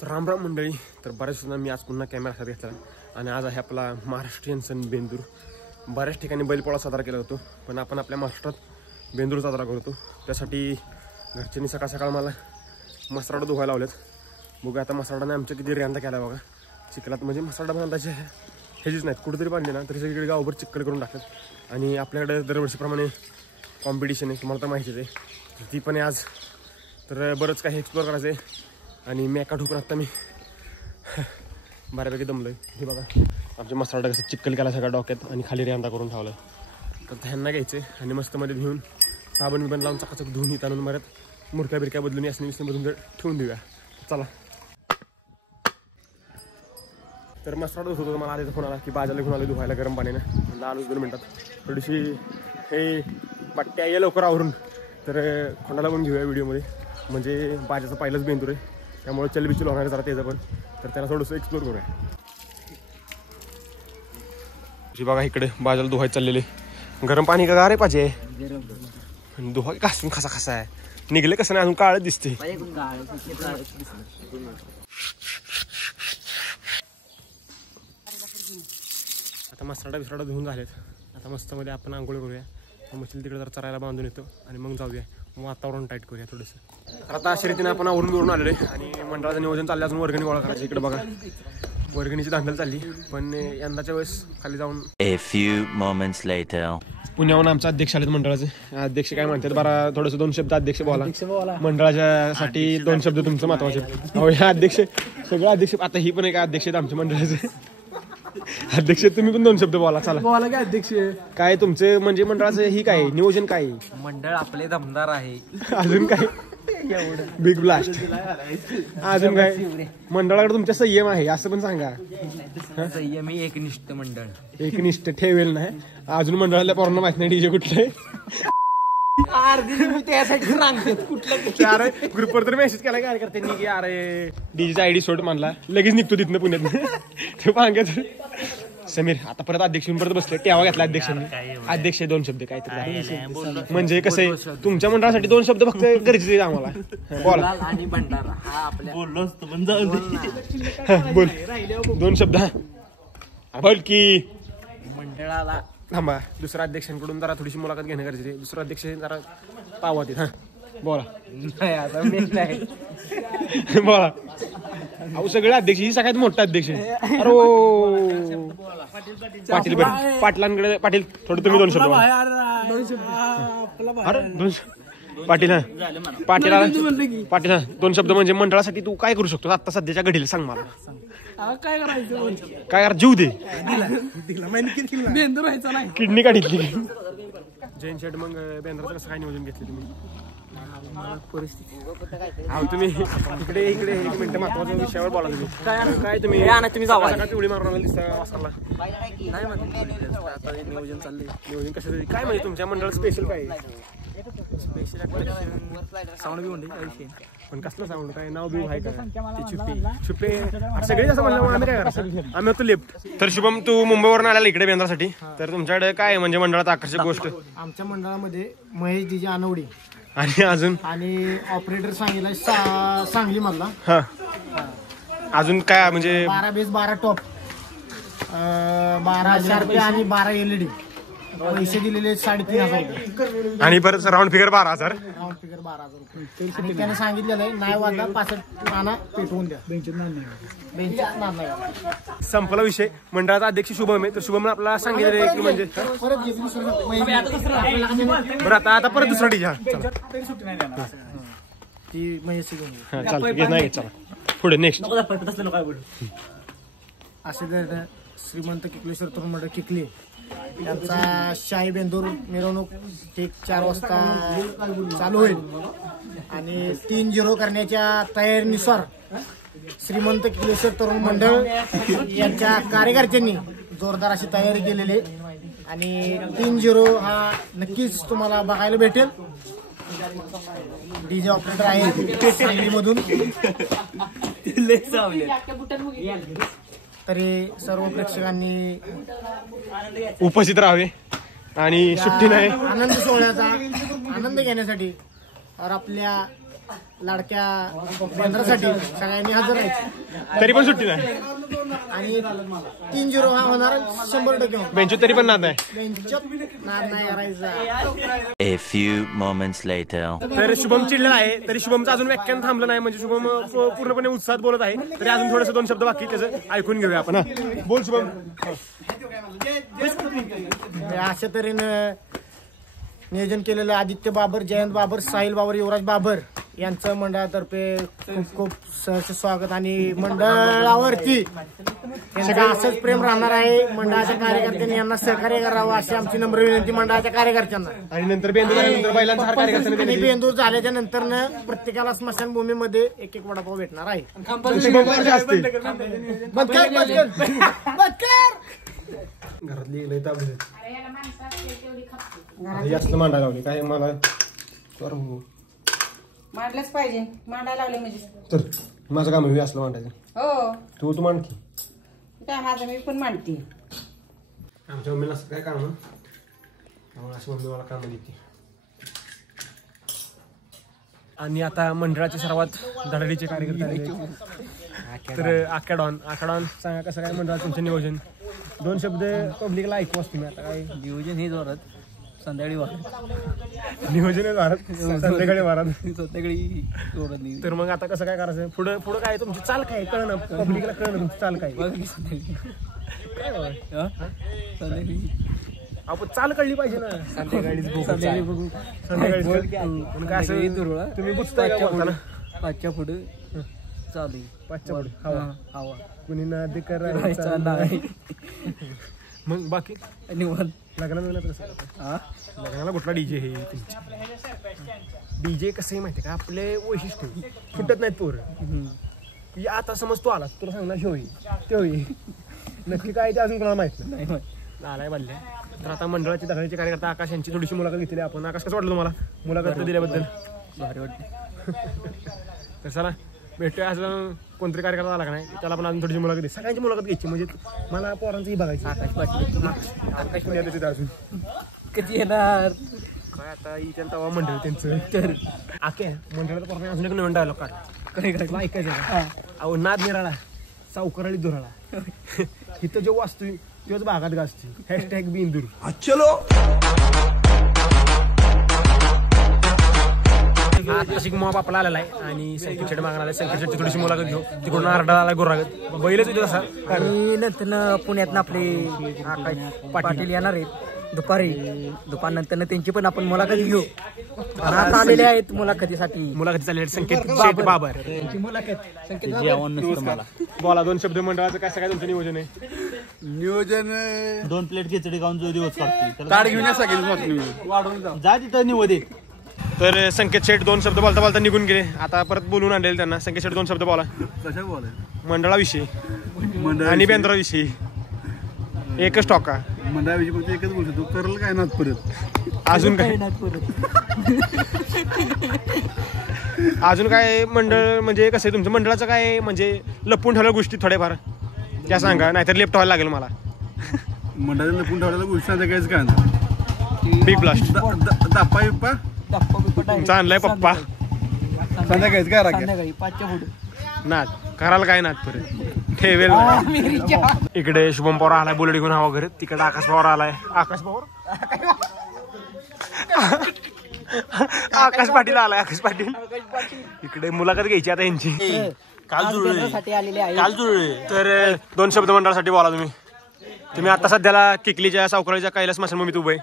तर रामराम मंडळी. तर बऱ्याच दिवसांना मी आज पुन्हा कॅमेरा हातात घेतला आणि आज आहे आपला महाराष्ट्रीयन सण बेंदूर. बऱ्याच ठिकाणी बैलपोळा साजरा केला जातो, पण आपण आपल्या महाराष्ट्रात बेंदूर साजरा करतो. त्यासाठी घरच्यांनी सकाळ सकाळ मला मसाला धुवायला लावलेत. बघा आता मसालाने आमच्या किती रेंदा केला बघा चिखलात. म्हणजे मसाला बांधायचे ह्याचीच नाहीत, कुठेतरी बांधले ना तरी सगळीकडे गावभर चिखल करून टाकतात. आणि आपल्याकडे दरवर्षीप्रमाणे कॉम्पिटिशन आहे, तुम्हाला तर माहितीच आहे. ती पण आहे आज. तर बरंच काही एक्सप्लोअर करायचं आहे आणि मी एका ठोकून आत्ता मी बऱ्यापैकी दमलो आहे. हे बघा आमच्या मसाला कसं चिखल केला सगळ्या डोक्यात आणि खाली रेंदा करून ठेवला. तर ह्यांना घ्यायचे आणि मस्त मध्ये घेऊन साबण बिबण लावून चकाचक धुवून येत आणून बऱ्यात मुरक्या बिरक्या बदलून यासने विसने बदलून ठेवून देऊया. चला. तर मसाला धुत होतो, मला आधी फोन आला की बाजारला घेऊन आलो धुवायला गरम पाण्याने. म्हणलं आलोच 2 मिनटात. थोडीशी हे बट्ट्या आहे लवकर आवरून. तर खोंडाला पण घेऊया व्हिडिओमध्ये. म्हणजे बाजाचं पहिलंच बेंदूर आहे, त्यामुळे चलबिचल होणार आहे जरा त्याचं पण. तर त्याला थोडंसं एक्सप्लोर करूया. बघा इकडे बाजाला धुवायला चाललेले. गरम पाणी का गारे पाहिजे धुवा घासून खसा खसा आहे. निघले कसं नाही अजून काळच दिसते. आता मसाला बिसाडा धुवून झालेत. आता मस्त मध्ये आपण आंघोळ करूया. मशीन तिकडे जर चरायला बांधून येतो आणि मग जाऊया. वातावरण टाईट करूया थोडंसं. आता अशा रीतीने आपण आवरून बिरून आलेलो आहे आणि मंडळाचं नियोजन चाललं. अजून वर्गणी गोळा करायची. इकडे बघा वर्गणीची धांदल चालली, पण यंदाच्या वेळेस खाली जाऊन A few moments later. पुण्याहून आमचा अध्यक्ष आलेत मंडळाचे. अध्यक्ष काय म्हणतात बरं थोडंसं 2 शब्द अध्यक्ष बोला. मंडळाच्या साठी 2 शब्द तुमचं महत्वाचे. अहो हे अध्यक्ष सगळे अध्यक्ष आता ही पण एक अध्यक्ष आहेत आमच्या मंडळाचे. अध्यक्ष तुम्ही पण 2 शब्द बोला. चला बोला काय अध्यक्ष काय तुमचे म्हणजे मंडळाचं ही काय नियोजन काय? मंडळ आपले दमदार आहे. अजून काय बिग ब्लास्ट अजून काय मंडळाकडे तुमच्या संयम आहे असं पण सांगा. संयमी एकनिष्ठ मंडळ. एकनिष्ठ ठेवेल नाही. अजून मंडळाला पोरांना माहित नाही डीजे कुठले. अरे ग्रुपवर तर मेसेज केला काय करते की अरे डीजेचा आयडी सोड मानला लगेच निघतो तिथनं पुण्यात. ते पांग्यात समीर आता परत अध्यक्ष परत बसले. टेवा घेतला अध्यक्षांनी. अध्यक्ष 2 शब्द काहीतरी म्हणजे कसं आहे तुमच्या मंडळासाठी 2 शब्द फक्त गरजेचे आम्हाला. बोला आणि भंडारा हा आपल्या बोललो बोल 2 शब्द बोल की मंडळाला. थांबा दुसऱ्या अध्यक्षांकडून जरा थोडीशी मुलाखत घेणं गरजेचे. दुसरा अध्यक्ष जरा पावातील. हा बोला. नाही आता मी नाही बोला. अहो सगळे अध्यक्ष ही सगळ्यात मोठा अध्यक्ष. अरे पाटील पाटलांकडे पाटील थोडं तुम्ही 2 शब्द अरे 2 पाटील. हा पाटील हा 2 शब्द म्हणजे मंडळासाठी तू काय करू शकतो आता सध्याच्या घडीला सांग मला. काय करायचं काय कर जीव दे बेंदूर व्हायचा नाही. किडनी काढितली. जैन शेट मग बेंद्राचं कसं काय नियोजन घेतलं तुम्ही? परिस्थिती तुम्ही इकडे 1 मिनिट महत्वाच्या विषयावर बोला. तुम्ही काय तुम्ही उडी मारून दिसता वासाला नियोजन चाललंय. नियोजन कसं काय म्हणजे तुमच्या मंडळात स्पेशल काय? स्पेशल साऊंड बी म्हणते विषय. पण कसलं साऊंड काय नाव बी आहे का? छुपे सगळे असं म्हणलं आम्ही काय करायचं आम्ही होतो लेफ्ट. तर शुभम तू मुंबईवरून आला इकडे बेंद्रासाठी. तर तुमच्याकडे काय म्हणजे मंडळात आकर्षक गोष्ट? आमच्या मंडळामध्ये महेश डीजे अनवडी आणि अजून आणि ऑपरेटर सांगितला सांगली मधला. हा अजून काय म्हणजे 12 बेस 12 टॉप 12 शार्पे आणि 12 LED. पैसे दिलेले 3,500 रुपये आणि परत राऊंड फिगर 12,000. राऊंड फिगर 12,000 रुपये. आणि त्याने सांगितलेलं आहे नाही वाजला 65 नाना पेटवून द्या. बेंचात नाही. संपला विषय. मंडळाचा अध्यक्ष शुभम आहे. तर शुभम आपल्याला सांगितलं की म्हणजे बरं आता परत दुसरा डीजे ती महेश नाही. चला पुढे नेक्स्ट. असे जर श्रीमंत किकलेश्वर तरुण मंडळ किकले यांचा शाही बेंदूर मिरवणूक ठीक 4 वाजता चालू होईल. आणि 3-0 करण्याच्या तयारीनुसार श्रीमंत किकलेश्वर तरुण मंडळ यांच्या कार्यकर्त्यांनी जोरदार अशी तयारी केलेली आहे. आणि 3-0 हा नक्कीच तुम्हाला बघायला भेटेल. डीजे ऑपरेटर आहे सांगलीमधून. तरी सर्व प्रेक्षकांनी उपस्थित राहावे आणि सुट्टी नाही आनंद सोहळ्याचा आनंद घेण्यासाठी और आपल्या लाडक्या बेंद्रासाठी सगळ्यांनी हजर राहायचं तरी पण सुट्टी नाही आणि 3-0 हा होणार 100% बेंचू तरी पण नाद नाही. बेंचत नाद नाही करायचा. A few moments later. तर शुभम चिडलेला आहे. तरी शुभमचं अजून व्याख्यान थांबलं नाही. म्हणजे शुभम पूर्णपणे उत्साहात बोलत आहे. तरी अजून थोडंसं 2 शब्द बाकी त्याचं ऐकून घेऊया आपण. बोल शुभम. अशा तऱ्हेनं नियोजन केलेलं आदित्य बाबर, जयंत बाबर, साहिल बाबर, युवराज बाबर यांचं मंडळातर्फे खूप खूप सहर्ष स्वागत आणि मंडळावरती त्यांचं असंच प्रेम राहणार आहे. मंडळाच्या कार्यकर्त्यांनी यांना सहकार्य करावं अशी आमची नम्र विनंती मंडळाच्या कार्यकर्त्यांना. आणि नंतर बेंदूर झाल्यानंतर बैलांचा आणि बेंदूर झाल्याच्या नंतर प्रत्येकाला स्मशानभूमीमध्ये एक वडापाव भेटणार आहे. घरातली लय ताप जास्त मांडा लावली काय मला मांडलंच पाहिजे. मांडायला लावले म्हणजे तर माझं काम आहे असलं मांडायचं. हो तू मांड की. काय माझं मी पण मांडते. आमच्या मम्मीला असं काय काम त्यामुळे अशी मम्मी मला काम देते. आणि आता मंडळाचे सर्वात धडाडीचे कार्यकर्ते आले. तर आकाडॉन सांगा कसं काय मंडळाचं तुमचं नियोजन. 2 शब्द पब्लिकला ऐकू असतो मी. आता काय नियोजन हे जोरात संध्याकाळी नियोजन आहे भारत संध्याकाळी भारत संध्याकाळी जोरात नाही. तर मग आता कसं काय करायचं पुढं काय तुमची चाल काय कळलं ना पब्लिकला कळलं तुमची चाल काय संध्याकाळी आपण चाल कळली पाहिजे ना. संध्याकाळी बघू काय असं तुम्ही बुजताय का बोलताना 5च्या पुढे चालू 5च्या पुढे हवा कुणी नाद करायचा नाही. मग बाकी निवांत. लग्नाला कुठला डीजे हे डीजे कसं माहिती का आपले वैशिष्ट्य फुटत नाहीत पोर. आता समज तू आला तुला सांगणार हे होई ते होई नक्की काय ते अजून कोणाला माहित नाही. आलाय बाल्ल्या. तर आता मंडळाची दखलीचे कार्यकर्ता आकाश यांची थोडीशी मुलाखत घेतली आपण. आकाश कसं वाटलं तुम्हाला मुलाखत दिल्याबद्दल. भारी वाटते. तर चला भेटूया. आज कोणतरी कार्यकर्ता आला का नाही त्याला पण अजून थोडीशी मुलाखत सगळ्यांची मुलाखत घ्यायची म्हणजे मला पोरांचंही बघायचं. आकाश पाटील तिथे अजून कधी येणार काय आता इथं तवा मंडळ त्यांचं. तर आके मंडळाचा पोरांनी अजून एक नवीन डायलॉग काढ काय तुला ऐकायचं का. अहो नाद निराळा सावकाराळी दुराळा इथं जो वाचतोय तोच भागात गाजतोय. #बेंदूर. तशी मॉप आपला आलेला आहे आणि संकेत शेट मागणार आहे. संकेत शेटची थोडीशी मुलाखत घेऊ. तिकडून आरडा आला गुरागत बैलच होते तसा. आणि नंतर पुण्यात आपले आकाश पाटील येणार आहेत दुपारनंतर त्यांची पण आपण मुलाखत घेऊ. आता आलेले आहेत मुलाखती चालले संकेत शेट बाबर. मुलाखत बोला 2 शब्द मंडळाचं काय सगळं तुमचं नियोजन आहे. नियोजन 2 प्लेट खिचडी खाऊन जो दिवस काढतो ताट घेऊन या जा तिथं निवडे. तर संकेत शेट 2 शब्द बोलता निघून गेले. आता परत बोलून आणलेले त्यांना. संकेत शेट 2 शब्द बोला. कशा बोलाय मंडळाविषयी आणि बेंद्राविषयी एकच टॉका. मंडळाविषयी फक्त एकच बोलतो तू करल काय नात परत अजून काय अजून काय मंडळ म्हणजे कसं आहे तुमचं मंडळाचं काय म्हणजे लपून ठेवल्या गोष्टी थोड्याफार त्या सांगा नाहीतर लेफ्ट व्हायला लागेल मला. मंडळाला लपून ठेवलेल्या गोष्टी संध्याकाळीच काय ना बिग ब्लास्ट दाप्पा बिप्पा तुमचा आणलाय पप्पा संध्याकाळीच काय राख संध्याकाळी 5च्या पुढे नाद करायला काय नाद परत ठेवेल. इकडे शुभम पवार आलाय बुलेट घेऊन हवा घरी. तिकडे आकाश पवार आलाय. आकाश पाटील आलाय. आकाश पाटील इकडे मुलाखत घ्यायची आता यांची. काल जुळले तर 2 शब्द मंडळासाठी बोला तुम्ही आता सध्याला किकलीच्या सावकाळीच्या कैलास स्मशानभूमीत उभे.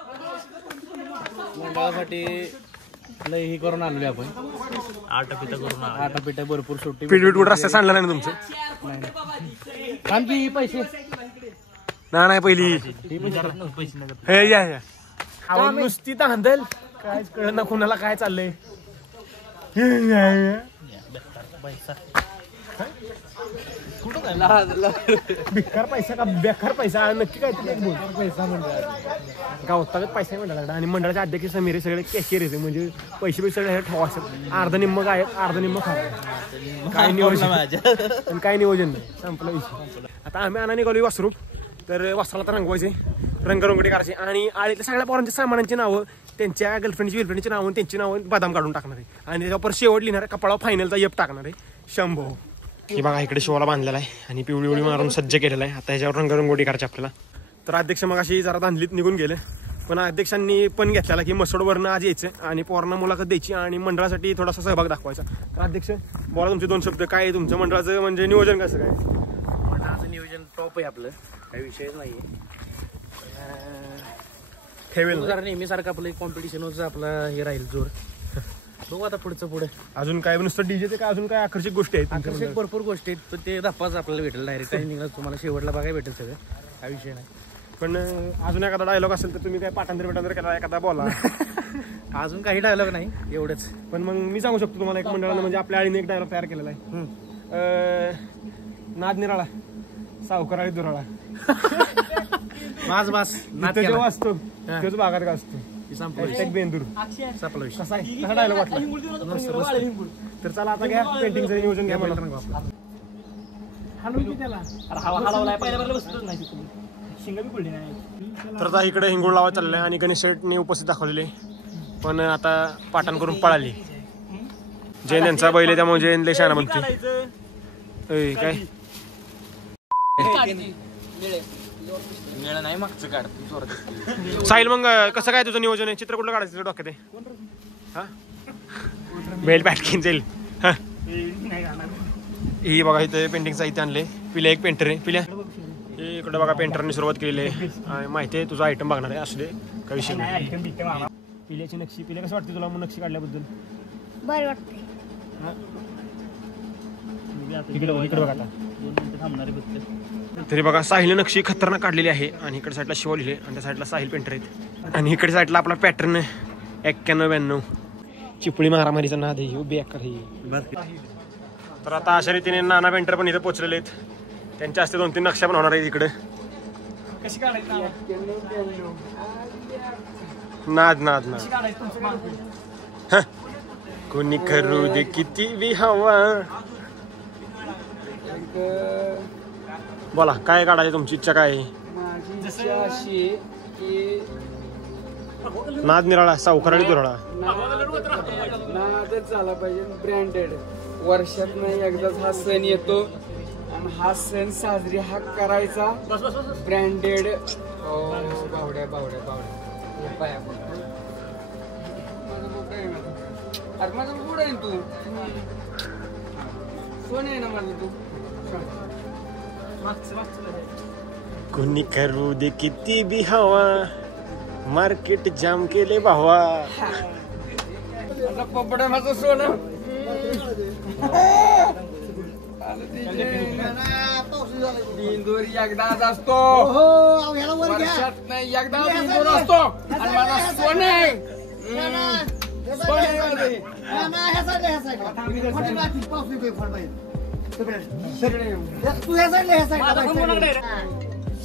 मंडळासाठी हे करून आणलोय आपण. आटापिटा भरपूर सुट्टी पीठ रस्त्यात आणलं नाही ना तुमचं. आमची पैसे नाही पहिली हे या नुसती तांदल काय कळलं ना कुणाला काय चाललंय. बेकार पैसा का बेकार पैसा नक्की काय पैसा गावतागत पैसा मंडळाला. आणि मंडळाचे अध्यक्ष समीर सगळे कॅशियर येते म्हणजे पैसे सगळे ठेवा असतात. अर्ध निम्म काय अर्ध निम्म खावा. काय नियोजन काय नियोजन नाही संपला विषय. आता आम्ही आणा निघालो वासरूप. तर वस्त्राला तर रंगवायचे रंगरंगोटी करायची आणि आळीतल्या सगळ्या पोरांच्या सामानांची नावं, त्यांच्या गर्लफ्रेंडची नावं, त्यांची नावं बदाम काढून टाकणार आहे आणि त्याच्यावर शेवट लिहिणार कपाळावर फायनलचा यप टाकणार आहे 100. हे बघा इकडे शिवाला बांधलेला आहे आणि पिवळी उडी मारून सज्ज केलेला आहे. आता ह्याच्यावर रंगरंगोटी करायची आपल्याला. तर अध्यक्ष मग अशी जरा धांदलीत निघून गेले, पण अध्यक्षांनी पण घेतलेला की मसोडवरनं आज यायचं आणि पोरांना मुलाखत द्यायची आणि मंडळासाठी थोडासा सहभाग दाखवायचा. तर अध्यक्ष बोला तुमचे 2 शब्द. काय आहे तुमचं मंडळाचं म्हणजे नियोजन कसं काय? मंडळाचं नियोजन टॉप आहे आपलं, काही विषयच नाहीये. ठेवेल जरा नेहमीसारखं आपलं कॉम्पिटिशनचं आपलं हे राहील जोर. बघू आता पुढे अजून काय नुसतं डीजेचे काय अजून काय आकर्षक गोष्टी आहेत? आकर्षक भरपूर गोष्टी आहेत, पण ते धप्पाच आपल्याला भेटेल. डायरेक्ट काही निघाल तुम्हाला शेवटला बघायला भेटेल सगळं, काय विषय नाही. पण अजून एखादा डायलॉग असेल तर तुम्ही काय पाठांतर केला एखादा बोला. अजून काही डायलॉग नाही एवढंच. पण मग मी सांगू शकतो तुम्हाला एक मंडळानं म्हणजे आपल्या आळीने एक डायलॉग तयार केलेला आहे. नाद निराळा सावकाराळी दुराळा. मास नाद जेव्हा असतो तेच बागात का असतो. बेंदूर कसा आहे, कसा डायलॉग वाटला? तर चला आता घ्या पेंटिंगचं नियोजन घ्या मला. तर आता इकडे हिंगोळ लावा चाललंय आणि गणेश शेटने उपस्थित दाखवलेले, पण आता पाटण करून पळाली. जैन यांचा बैल आहे त्यामुळे जैन लय शहाणा बनते. काय नाही मागचं काढ. साहिल मग कसं काय तुझं नियोजन आहे? चित्र कुठलं काढायचं तुझं डोक्यात आहे? हा बेल बॅटकिन जाईल. ही बघा इथे पेंटिंग साहित्य आणले. पिल्या एक पेंटर आहे. पिल्या हे इकडे बघा पेंटरने सुरुवात केलेली आहे. माहिती आहे तुझा आयटम बघणार आहे, असू दे काही विषय नाही. पिल्याची नक्षी. पिल्या कसं वाटते तुला मग नक्षी काढल्याबद्दल? बरं वाटतंय. इकडे बघा आता. तरी बघा साहिलने नक्षी खतरनाक काढलेली आहे आणि इकडे साईडला शिव लिहिले आणि त्या साईडला साहिल पेंटर आहेत आणि इकडे साईडला आपला पॅटर्न 91-92 चिपळी मारामारीचा नाद आहे. बेकार आहे. तर आता अशा रीतीने नाना पेंटर पण इथे पोहोचलेले आहेत. त्यांच्या हस्ते 2-3 नक्षा पण होणार आहेत इकडे. नाद नाद नाद कोणी करू दे किती बी हवा. बोला काय काढायची तुमची इच्छा काय आहे? नाद निराळा सावकाराळी दुराळा. नादच झाला पाहिजे. ब्रँडेड वर्षात नाही एकदाच हा सण येतो आणि हा सण साजरी हा करायचा ब्रँडेड. बावड्या बावड्या बावड्या पाया अरे माझा बुड आहे तू. सोन आहे ना माझं तू. कोणी करू दे किती बी हवा मार्केट जाम केले भावा. आता पपड्या माझं सोनं. बिंदूर एकदाच असतो वर्षात नाही एकदा बिंदूर असतो आणि माझा सोनं आहे.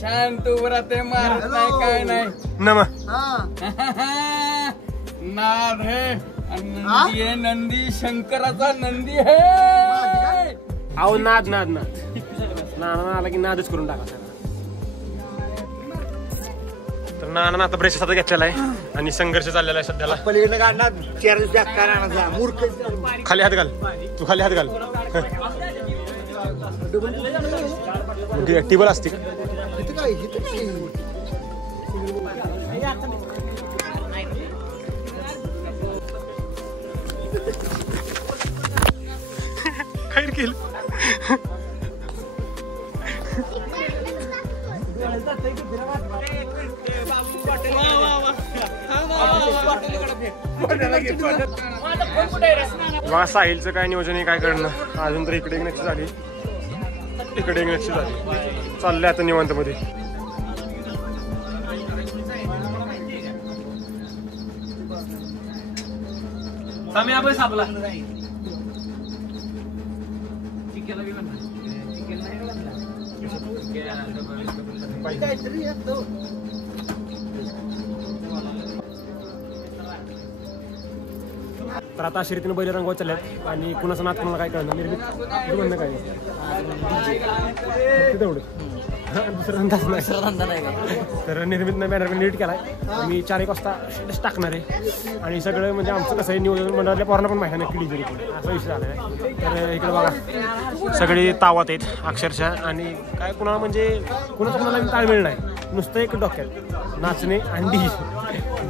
शांत उभा ते मारत नाही काय नाही. नमा नाद है नंदी है. नंदी शंकराचा नंदी है. अहो नाद नाद नाद नाना आला की नादच करून टाका. तर नाना आता ब्रेस हातात घेतलेला आहे आणि संघर्ष चाललेला आहे सध्याला. खाली हात घाल तू. खाली हात घाल. टेबल असते का? खैर केलं. बघा साहिलचं काय नियोजन आहे काय करणं. अजून तर इकडे एक नक्षी झाली, इकडे एक नक्षी झाली. चाललंय आता निवांत मध्ये. तर आता अशा रीतीने बैल रंगवत चालल्यात आणि कुणाचं नात कोणाला काय कळणार निर्मित म्हणणं काय तेवढं. दुसरा धंदाच नाही. दुसरा धंदा नाही काय. तर निर्मितनं बॅनर नीट केलाय. मी 4 एक वाजता स्टेटस टाकणार आहे. आणि सगळं म्हणजे आमचं कसं आहे नियोजन मंडळातल्या पोरांना पण माहिती नाही किडी जरी असा विषय झाला आहे. तर इकडे बघा सगळे तावात आहेत अक्षरशः. आणि काय कुणाला म्हणजे कुणाला ताळमेळ नाही. नुसतं एक डोक्यात नाचणे अंडी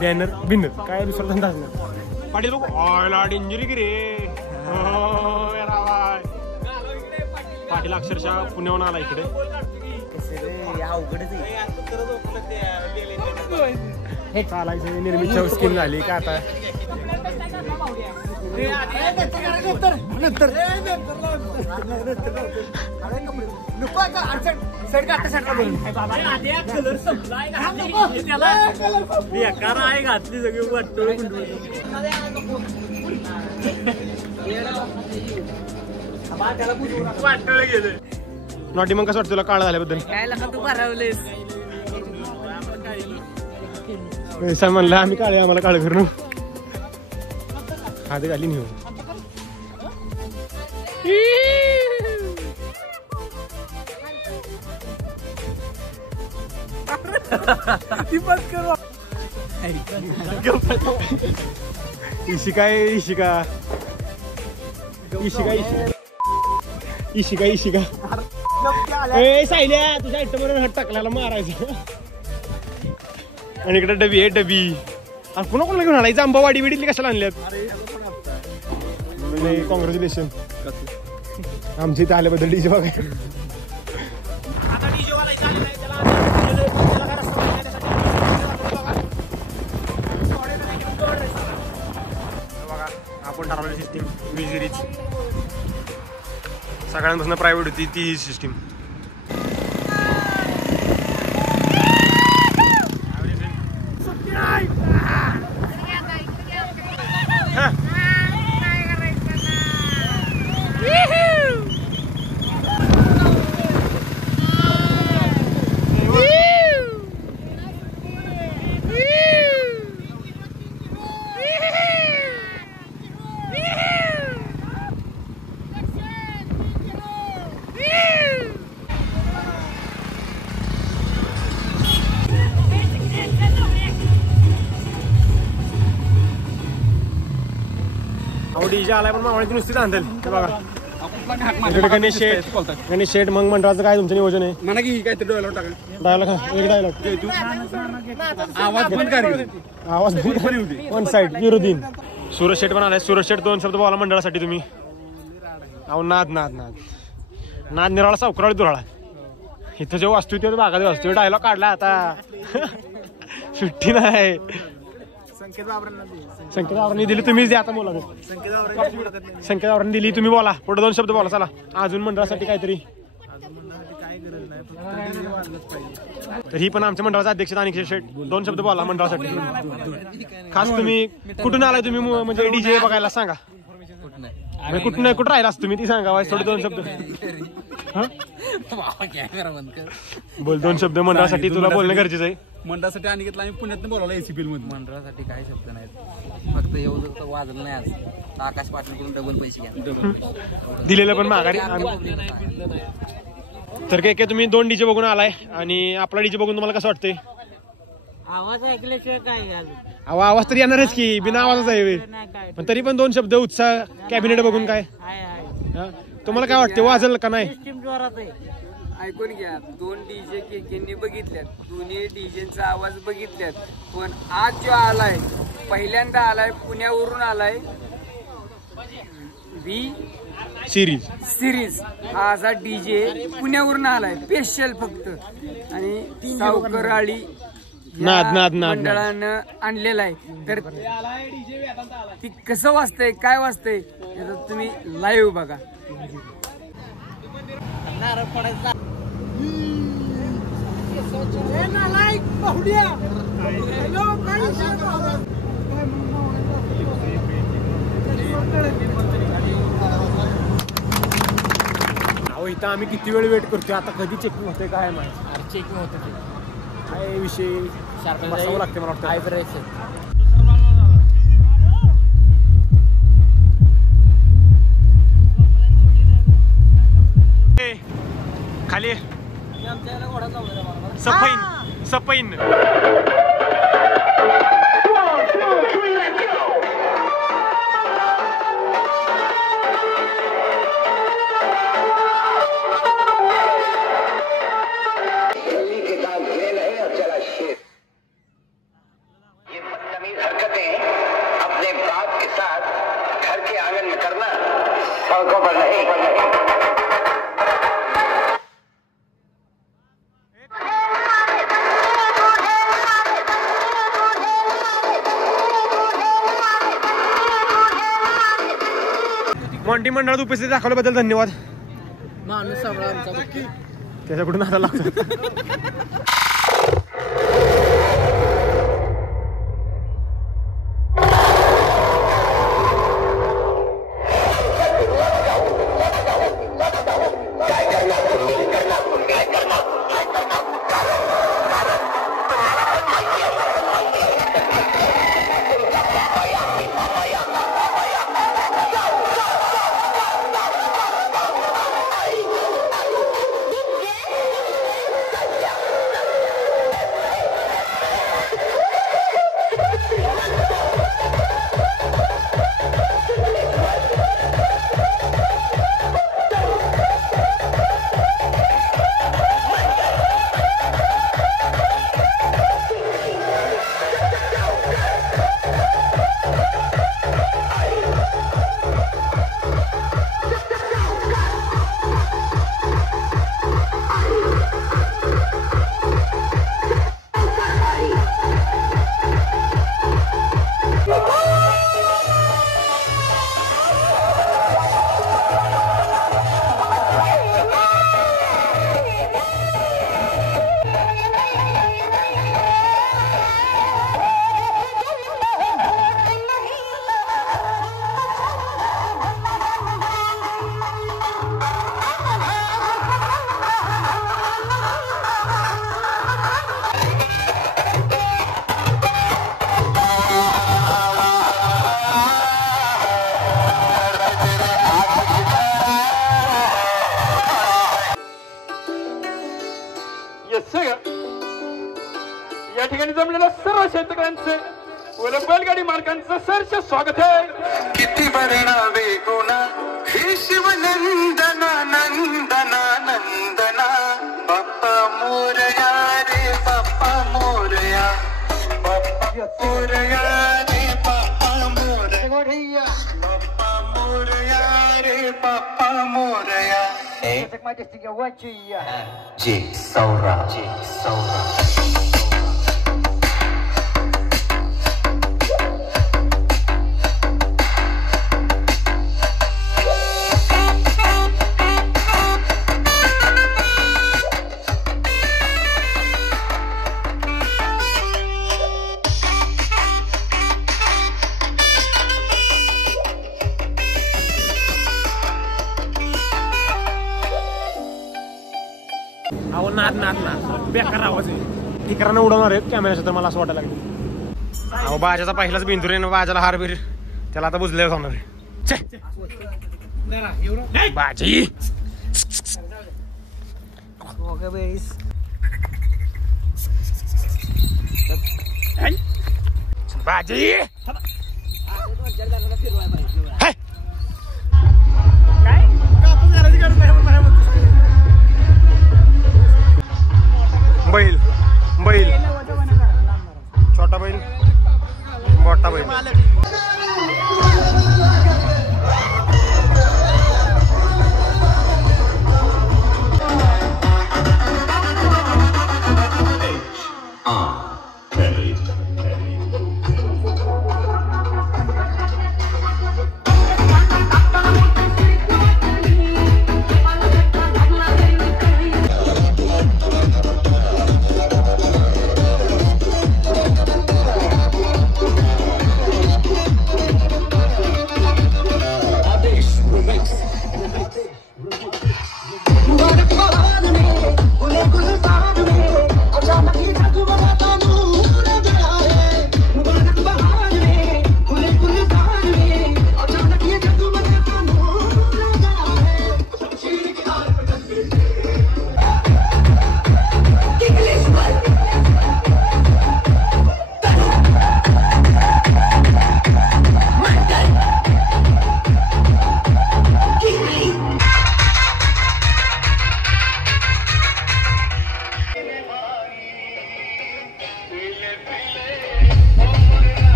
बॅनर बिनर काय दुसरा धंदाच नाही. पाटील लोक ऑयला डेंजरी की रे. पाटील अक्षरशः पुण्याहून आला इकडे. हे चालायचं निर्मित स्कीम झाली का आता. घातली सगळी वाटोळ गेले. नॉटी मग कसं वाटतं तुला काळ झाल्याबद्दल. काय लका तू भरवलेस. पैसा म्हणलं आम्ही काळे आम्हाला काळ करून हात घाली नेऊ. इशिका इशिका इशिका इशिका इशिका ए सायल्या तुझ्या आयटमवर हात टाकल्याला मारायचं. आणि इकडे डबी आहे डबी. आणि पुन्हा कोणाला घेऊन आला जांबावाडी बिडीतली कशाला आणल्यात. कॉंग्रॅच्युलेशन आमच्या इथे आल्याबद्दल. डीजे बघा आपण ठरवली सिस्टीम विजिरीच सगळ्यांपासून प्रायव्हेट होती ती सिस्टीम. डीजे आलाय पण मावळ्याची नुसतीच आणतील. ते बघा गणेश शेठ मग मंडळाचं काय तुमचं नियोजन आहे. म्हणा की काहीतरी डायलॉग टाका. डायलॉग एक डायलॉग आवाज बंद कर. आवाज वन साईड विरोधीन. सूरज शेठ पण आलाय. सूरज शेठ 2 शब्द बोला मंडळासाठी तुम्ही. अहो नाद नाद नाद नाद निराळा सावकराळी दुराळा इथं जेव्हा वाचतो तेव्हा भागात वाचतो. डायलॉग काढला आता सुट्टी नाही. संकेत आवरांनी दिली तुम्हीच द्या आता बोला. संकेत आवरांनी दिली तुम्ही बोला. पुढे 2 शब्द बोला चला. अजून मंडळासाठी काहीतरी. तर ही पण आमच्या मंडळाचा अध्यक्ष अनिकेत शेठ 2 शब्द बोला मंडळासाठी. खास तुम्ही कुठून आलाय तुम्ही म्हणजे डीजे बघायला सांगा. कुठं राहिला तुम्ही ती सांगा. थोडे 2 शब्द बोल. 2 शब्द मंडळासाठी तुला बोलणं गरजेचं आहे. मंडळासाठी अनिकेतला आम्ही पुण्यात बोलावला एसीपी मध्ये. मंडळासाठी काय शब्द नाहीत. फक्त एवढं वाजलं नाही आज. आकाश पाटील डबल पैसे घ्या दिलेलं पण माघारी. तर काय तुम्ही 2 डीजे बघून आलाय आणि आपला डीजे बघून तुम्हाला कसं वाटतंय. आवाज ऐकल्याशिवाय काय. अहो आवाज तरी येणारच की बिना आवाजाचा आहे. पण तरी पण 2 शब्द उत्साह कॅबिनेट बघून काय तुम्हाला काय वाटते वाजल का नाही. ऐकून घ्या. 2 डीजे केकेंनी बघितल्यात. दोन्ही डीजेचा आवाज बघितल्यात. पण आज जो आलाय पहिल्यांदा आलाय पुण्यावरून आलाय व्ही सिरीज हा असा डीजे पुण्यावरून आलाय स्पेशल फक्त. आणि सावकराळी मंडळानं आणलेला आहे. तर ती कसं वाजतंय काय वाजतंय तुम्ही लाईव्ह बघा. अहो इथं आम्ही किती वेळ वेट करतोय. आता कधी चेकिंग होतंय काय माहिती. चेकिंग होतं काय विषय बसावं लागते मला वाटतं. खाली सफैन सफैन मॉन्टी मंडळात उपस्थिती दाखवल्याबद्दल धन्यवाद. माणूस सगळा आमचा त्याच्याकडून आता लागतो. या ठिकाणी जमलेल्या सर्व शेतकऱ्यांचं व बैलगाडी मालकांचं सहर्ष स्वागत आहे. किती वर्णावे गुणा हे शिवनंदना नंदना नंदना बाप्पा मोरया रे बाप्पा मोरया बाप्पा मोरया रे बाप्पा मोरया बाप्पा मोरया रे बाप्पा मोरया. जी सौरा जी सौरा. अहो नाद नाद नाद बेकार आवाज आहे. ठिकाणं उडवणार आहेत कॅमेऱ्याचं तर मला असं वाटायला लागलं. अहो बाजाचा पहिलाच बिंदूर आहे ना, बाजाला हार बिर त्याला आता बुजले होणार आहे. बाजी बाजी बैल बैल छोटा बैल मोठा बैल.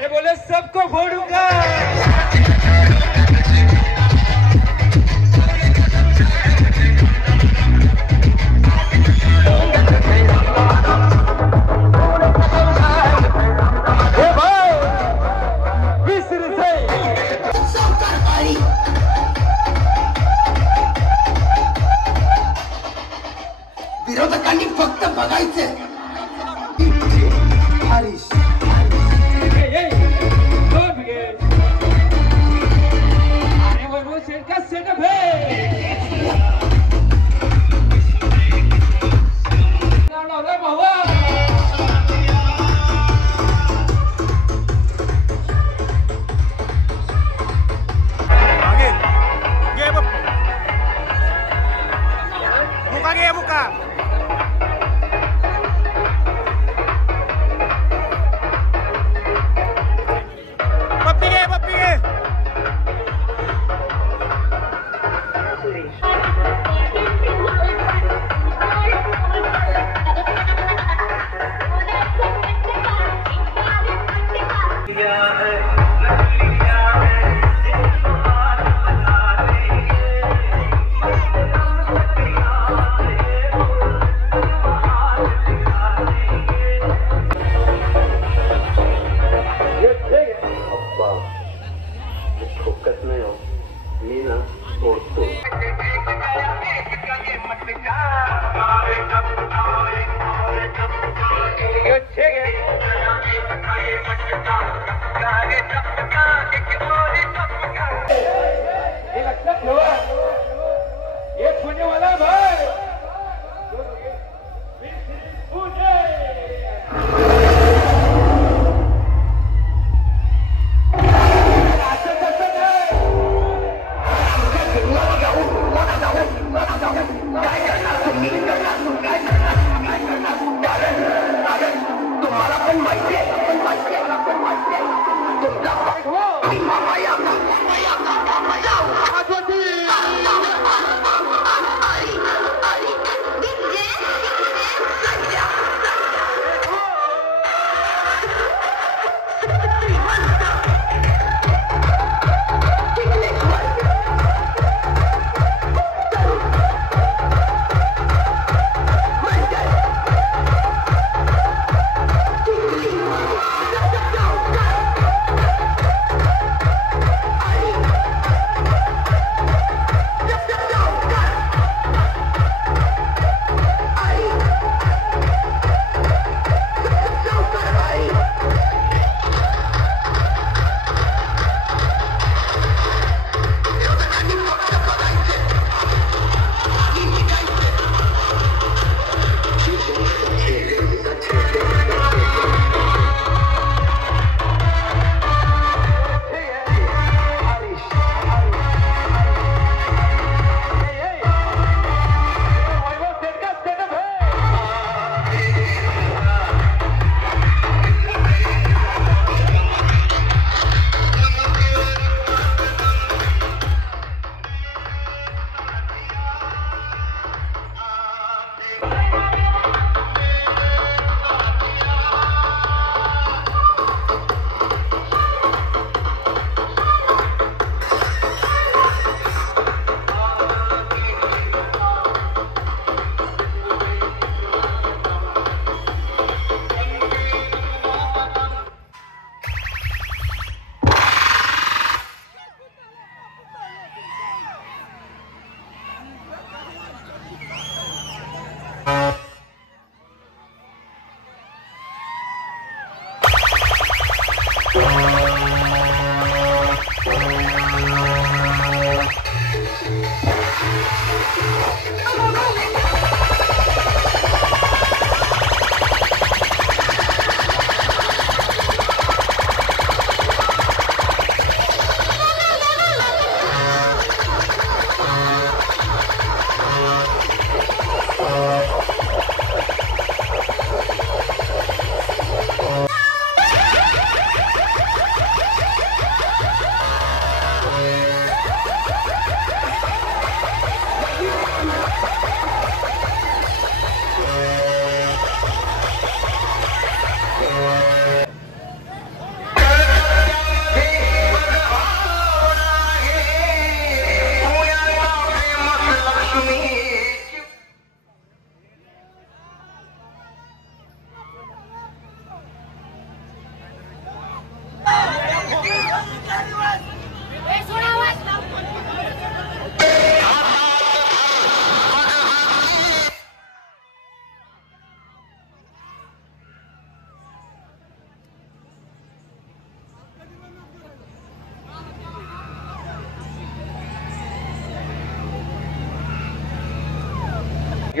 अरे बोले सबको फोड़ूंगा। विरोधकांनी फक्त बघायचे हरीश अरे वो सेट का सेटअप है। भावा बुका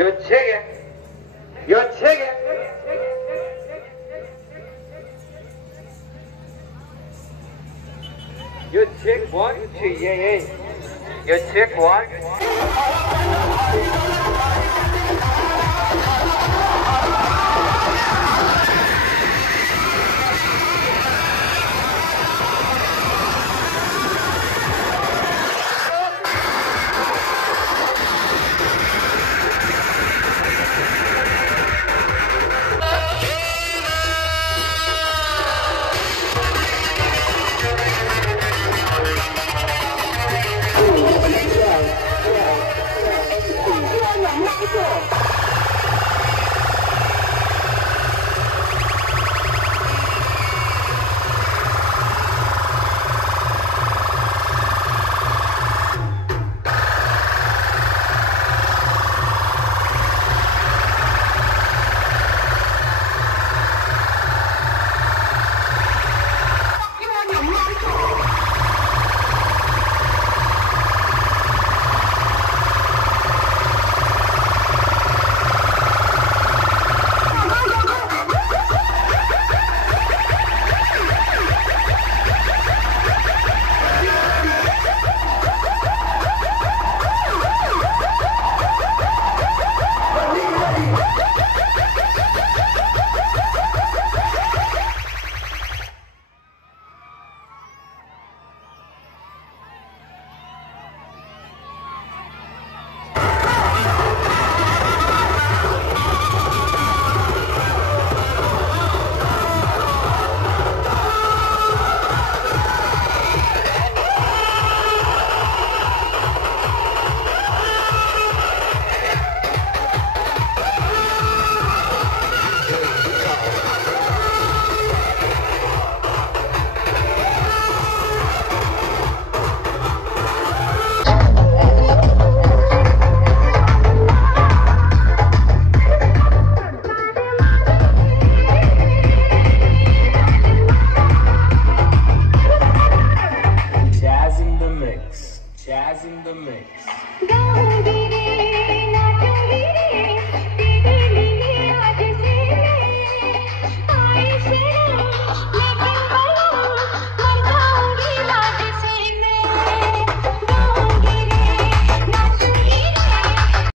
Yo cheque. Yo cheque. You check 1, 2, yeah. You check 1.